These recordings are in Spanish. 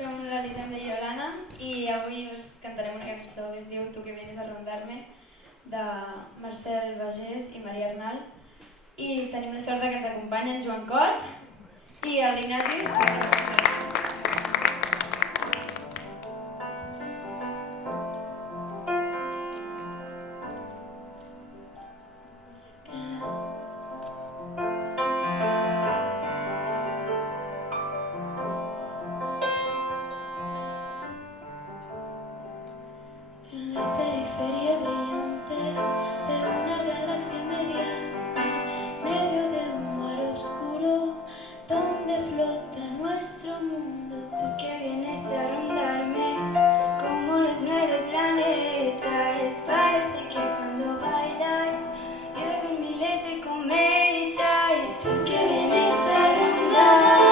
Som l'Elisenda i Yolana i avui us cantarem una cançó que es diu Tu que vienes a rondarme, de Marcel Bagés i Maria Arnal. I tenim la sort que ens acompanyen Joan Cot i l'Ignasi. En la periferia brillante de una galaxia mediana, medio de un mar oscuro, donde flota nuestro mundo. Tú que vienes a rondarme como los 9 planetas, parece que cuando bailas llueven miles de cometas. Tú que vienes a rondarme,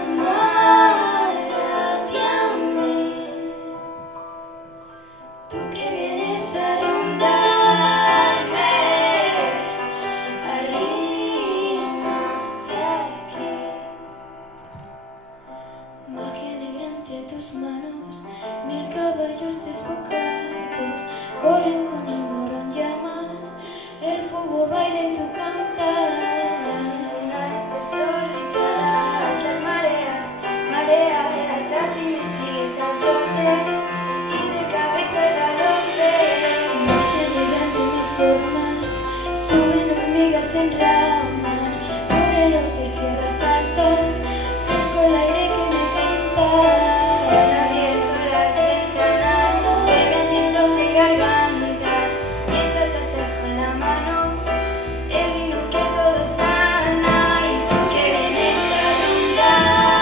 amárrate a mí. Tú que vienes a rondarme, arrímate aquí. Magia negra entre tus manos, 1000 caballos desbocados corren con el morro en llamas, el fuego baila y tú cantas. Las desorbitadas, las mareas, mareadas, así me sigues al trote y de cabeza al galope. Magia negra entre mis formas, suben hormigas, se enraman, morenos de sierras altas, fresco el aire que me canta. Se han abierto las ventanas, beben cientos de gargantas, mientras alzas con la mano el vino que todo sana. Y tú que vienes a rondarme,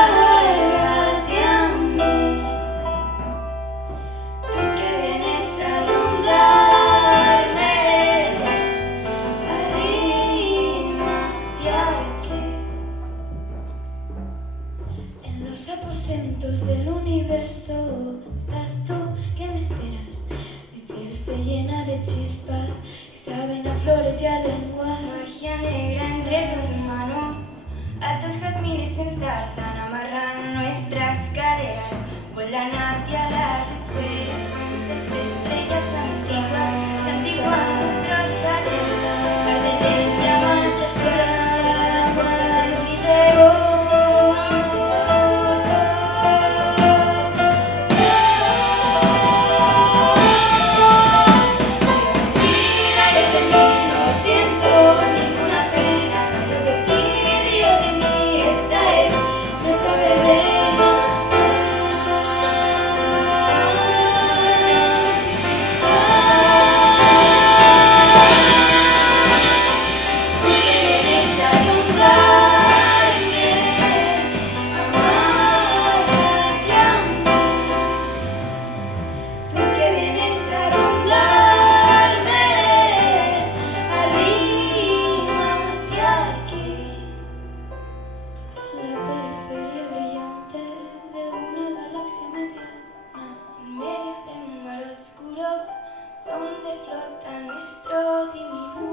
amárrate a mí. Tú que vienes a rondarme, arrímate aquí. En los aposentos del universo estás tú que me esperas. Mi piel se llena de chispas que saben a flores y a lengua. Magia negra entre tus manos, altos jazmines se entarzan, amarran nuestras caderas, vuelan hacia las esferas, fuentes de estrellas antiguas, se antiguan nuestros galeros, arden en llamas el cielo, las puertas del silencio. No siento ninguna pena, río de ti, río de mí, esta es nuestra verbena. Tú que vienes a rondarme, amárrate a mí. Tú que vienes a rondarme, arrímate aquí. En la periferia brillante de una galaxia mediana, En medio de un mar oscuro donde flota nuestro diminuto